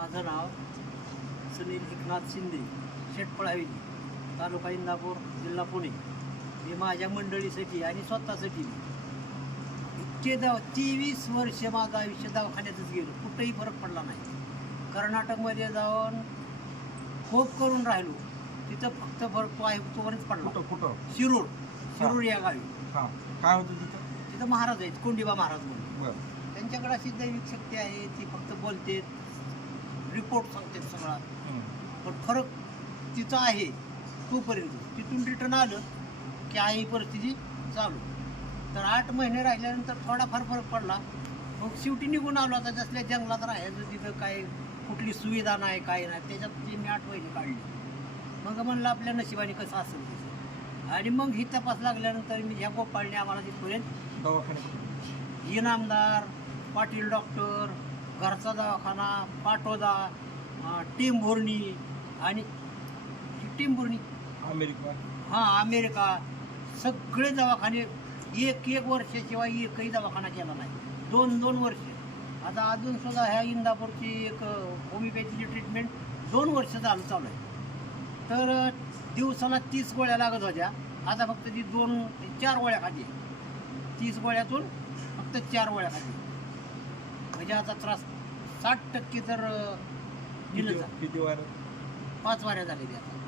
माझं नाव सुनील एकनाथ शिंदे, शेटपळावी, तालुका इंदापूर, जिल्हा पुणे. हे माझ्या मंडळीसाठी आणि स्वतःसाठी इतके 23 वर्ष माझं आयुष्य दवाखान्यातच गेलं, कुठंही फरक पडला नाही. कर्नाटकमध्ये जाऊन खूप करून राहिलो, तिथं फक्त फरक तोपर्यंत पडला. कुठं शिरूर या गावी. काय होतं तिथं? महाराज आहेत, कोंडिबा महाराज म्हणून. बरं. त्यांच्याकडे अशी दैविक शक्ती आहे, ती फक्त बोलते, रिपोर्ट सांगते सगळा. पण फरक तिथं आहे तोपर्यंत. तिथून रिटर्न आलं की आहे परिस्थिती चालू. तर 8 महिने राहिल्यानंतर थोडाफार फरक पडला. मग शेवटी निघून आलो. आता जसल्या जंगलात राहायचं, तिथं काय कुठली सुविधा नाही, काय नाही, त्याच्यात मी 8 महिने काढले. मग म्हणलं आपल्या नशिबाने कसं असेल तसं. आणि मग ही तपास लागल्यानंतर मी ह्या गोपाळने आम्हाला तिथपर्यंत दवाखान्यात इनामदार, पाटील डॉक्टर, घरचा दवाखाना, पाटोदा, टेंभुर्णी आणि टेंभुर्णी, अमेरिका, सगळे दवाखाने. एक वर्षाशिवाय एकही दवाखाना केला नाही. 2 वर्ष. आता अजून सुद्धा ह्या इंदापूरची एक होमिओपॅथीची ट्रीटमेंट 2 वर्ष चालू आहे. तर दिवसाला 30 गोळ्या लागत होत्या, आता फक्त ती 4 गोळ्या खाते. 30 गोळ्यातून फक्त 4 गोळ्या खाते. म्हणजे आता त्रास 60% तर दिलं. किती वार? 5 वाऱ्या झालेल्या आता.